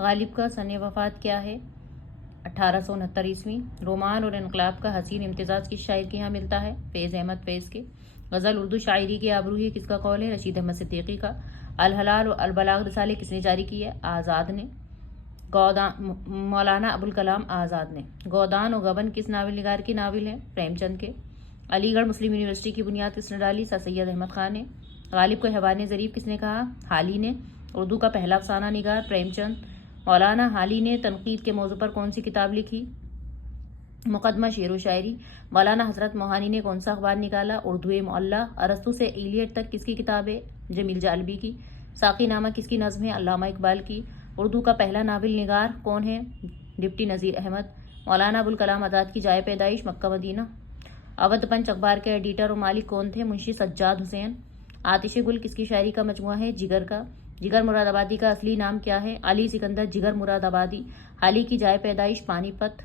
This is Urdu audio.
غالب کا سن وفات کیا ہے؟ 1869 رومان اور انقلاب کا حسین امتزاج کس شاعر کے یہاں ملتا ہے؟ فیض احمد فیض کے۔ غزل اردو شاعری کی آبرو ہے کس کا قول ہے؟ رشید احمد صدیقی کا۔ الحلال و البلاغ رسالے کس نے جاری کی ہے؟ آزاد نے۔ مولانا ابوالکلام آزاد نے۔ گودان و گبن کس ناول نگار کی ناول ہے؟ پریم چند کے۔ علی گڑھ مسلم یونیورسٹی کی بنیاد کس نے ڈالی؟ سر سید احمد خان نے۔ غالب کو حیوان ظریف کس نے کہا؟ حالی نے۔ اردو کا پہلا افسانہ نگار پریم چند۔ مولانا حالی نے تنقید کے موضوع پر کون سی کتاب لکھی؟ مقدمہ شعر و شاعری۔ مولانا حضرت موہانی نے کون سا اخبار نکالا؟ اردو معلی۔ ارسطو سے ایلیٹ تک کس کی کتاب ہے؟ جمیل جالبی کی۔ ساقی نامہ کس کی نظم ہے؟ علامہ اقبال کی۔ اردو کا پہلا ناول نگار کون ہے؟ ڈپٹی نذیر احمد۔ مولانا ابوالکلام آزاد کی جائے پیدائش مکہ مدینہ۔ اودھ پنچ اخبار کے ایڈیٹر و مالک کون تھے؟ منشی سجاد حسین۔ آتش گل کس کی شاعری کا مجموعہ ہے؟ جگر کا۔ جگر مراد آبادی کا اصلی نام کیا ہے؟ علی سکندر جگر مراد آبادی۔ حالی کی جائے پیدائش پانی پت۔